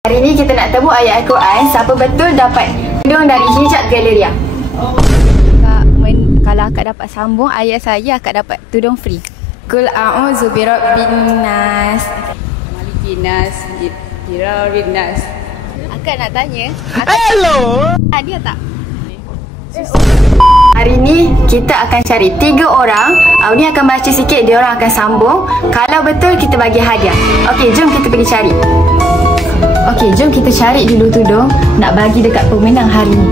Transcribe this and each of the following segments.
Hari ni kita nak temu ayat Al-Quran. Siapa betul dapat tudung dari hijab Galeria? Kalau akak dapat sambung ayat saya, akak dapat tudung free. Qul a'udzu birabbin nas. Malikin nas, dirarin nas. Akak nak tanya, Hello. Dia tak? Hari ni kita akan cari 3 orang. Auni akan baca sikit, dia orang akan sambung. Kalau betul kita bagi hadiah. Okey, jom kita pergi cari. Okey, jom kita cari dulu tudung nak bagi dekat pemenang hari ni.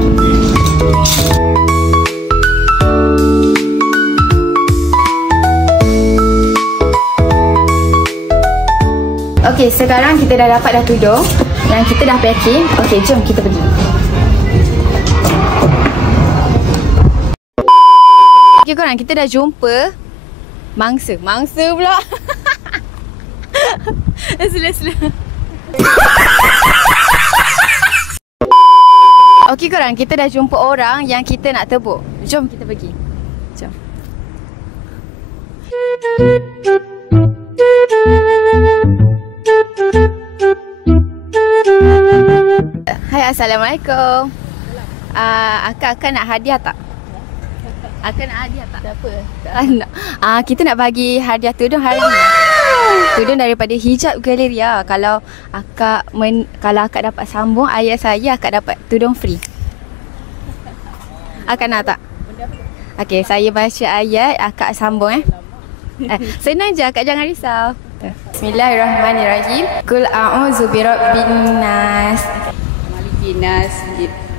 Okey, sekarang kita dah dapat dah tudung yang kita dah packing. Okey, jom kita pergi. Okey korang, kita dah jumpa mangsa pula. Sila. Okey korang, kita dah jumpa orang yang kita nak tebuk. Jom kita pergi. Jom. Hai, Assalamualaikum. Akak nak hadiah tak? Akak nak hadiah tak? Siapa? Nak. Kita nak bagi hadiah tudung hari ni. Tudung daripada Hijab Galeria. Kalau akak dapat sambung ayat saya, akak dapat tudung free. Akak nak tak? Okey, saya baca ayat, akak sambung senang je, akak jangan risau. Bismillahirrahmanirrahim. Qul a'udzu birabbin nas. Malikin nas,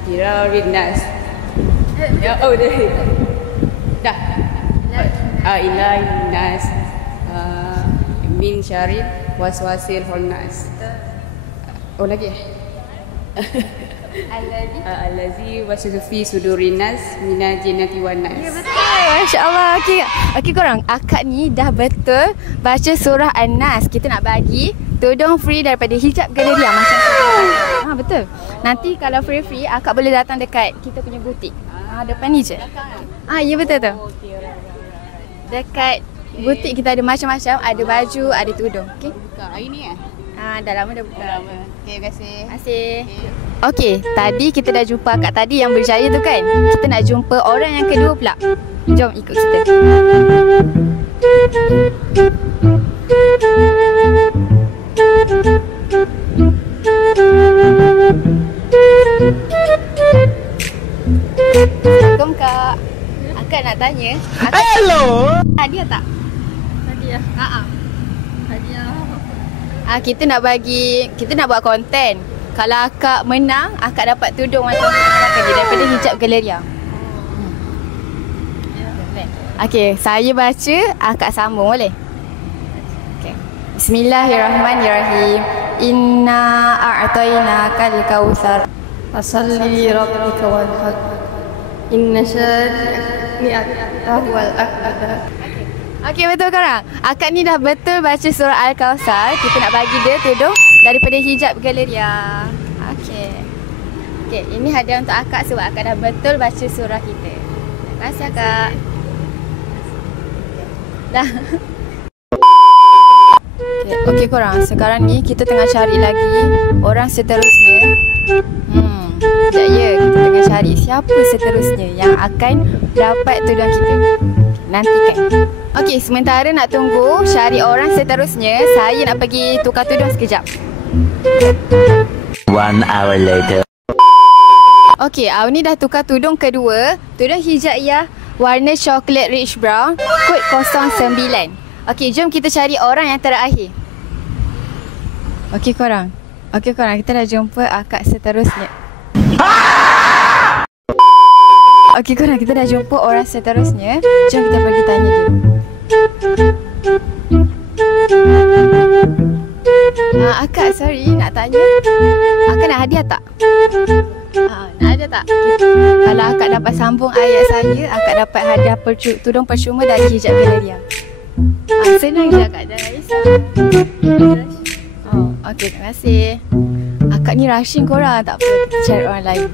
dirarin nas. Ya, dah. Ilahin nas. Min syarri waswasil khannas. Lagi. Allazi waswasu fi sudurin nas minal jinnati wan nas. Ya, betul. Masya-Allah. Okey korang, akak ni dah betul baca surah An-Nas. Kita nak bagi tudung free daripada Hijab Galeria macam tu. Betul. Nanti kalau free akak boleh datang dekat kita punya butik. Depan ni je. Ya betul tu. Dekat butik kita ada macam-macam, ada baju, ada tudung. Okey. Buka hari ni dah lama dah buka. Okey, terima kasih. Terima kasih. Okey, tadi kita dah jumpa akak tadi yang berjaya tu kan. Kita nak jumpa orang yang kedua pula. Jom ikut kita. Assalamualaikum Kak. Akak nak tanya. Hello. Hadiah tak? Hadiah. Hadiah. Kita nak buat konten. Kalau akak menang, akak dapat tudung macam ni daripada Hijab Galeria. Okey, saya baca, akak sambung boleh? Okey. Bismillahirrahmanirrahim. Inna a'tainakal kautsar. Fasalli rabbika wanhar. Inna syani'aka huwal abtar. Okey, betul korang. Akak ni dah betul baca surah Al-Kautsar. Kita nak bagi dia tudung daripada Hijab Galeria. Okey, ini hadiah untuk akak sebab akak dah betul baca surah kita. Terima kasih akak. Dah. Okey korang, sekarang ni kita tengah cari lagi orang seterusnya. Kita tengah cari siapa seterusnya yang akan dapat tudung kita. Nantikan. Okey, sementara nak tunggu cari orang seterusnya, saya nak pergi tukar tudung sekejap. 1 hour later. Okey, Auni dah tukar tudung kedua. Tudung hijaiyah warna coklat rich brown, kod 09. Okey, jom kita cari orang yang terakhir. Okey korang, kita dah jumpa akak seterusnya. Okey korang, kita dah jumpa orang seterusnya. Jom kita pergi tanya dia. Akak, sorry nak tanya. Akak nak hadiah tak? Nak hadiah tak? Kalau akak dapat sambung ayat saya, akak dapat hadiah tudung percuma dari Hijab Galeria. Senang je akak, jangan risau. Okey, terima kasih. Akak ni rushing korang, tak apa, kita cari orang lain.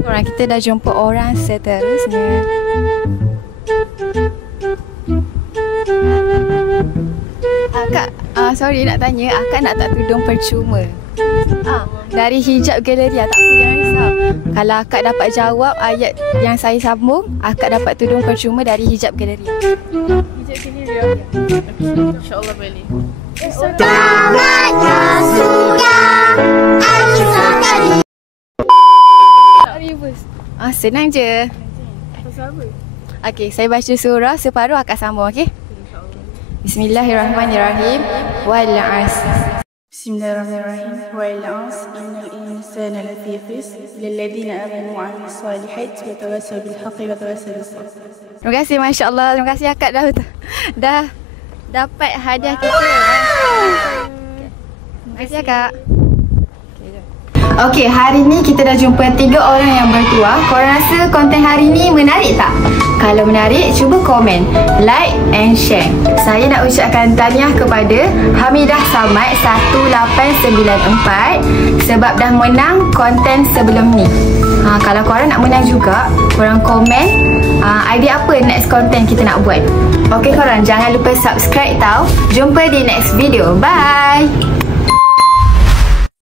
Korang, kita dah jumpa orang seterusnya. Sorry nak tanya, akak nak tak tudung percuma? Dari hijab galeria, tak apa jangan risau. Kalau akak dapat jawab ayat yang saya sambung, akak dapat tudung percuma dari hijab galeria. Hijab galeria. InsyaAllah boleh. Senang je. Okey, saya baca surah separuh akak sambung, okey? Bismillahirrahmanirrahim. Wal 'asr. Bismillahirrahmanirrahim. Wal 'asr innal insana lafi khusr illa alladhina amanu wa 'amilus salihati wa tawassaw bil haqqi wa tawassaw bis sabr. Terima kasih, masya-Allah. Terima kasih akak dah dapat hadiah kita. Terima kasih akak. Okey, hari ni kita dah jumpa 3 orang yang bertuah. Korang rasa konten hari ni menarik tak? Kalau menarik, cuba komen, like and share. Saya nak ucapkan tahniah kepada Hamidah Samad 1894 sebab dah menang konten sebelum ni. Kalau korang nak menang juga, korang komen idea apa next konten kita nak buat. Okey korang, jangan lupa subscribe tau. Jumpa di next video. Bye!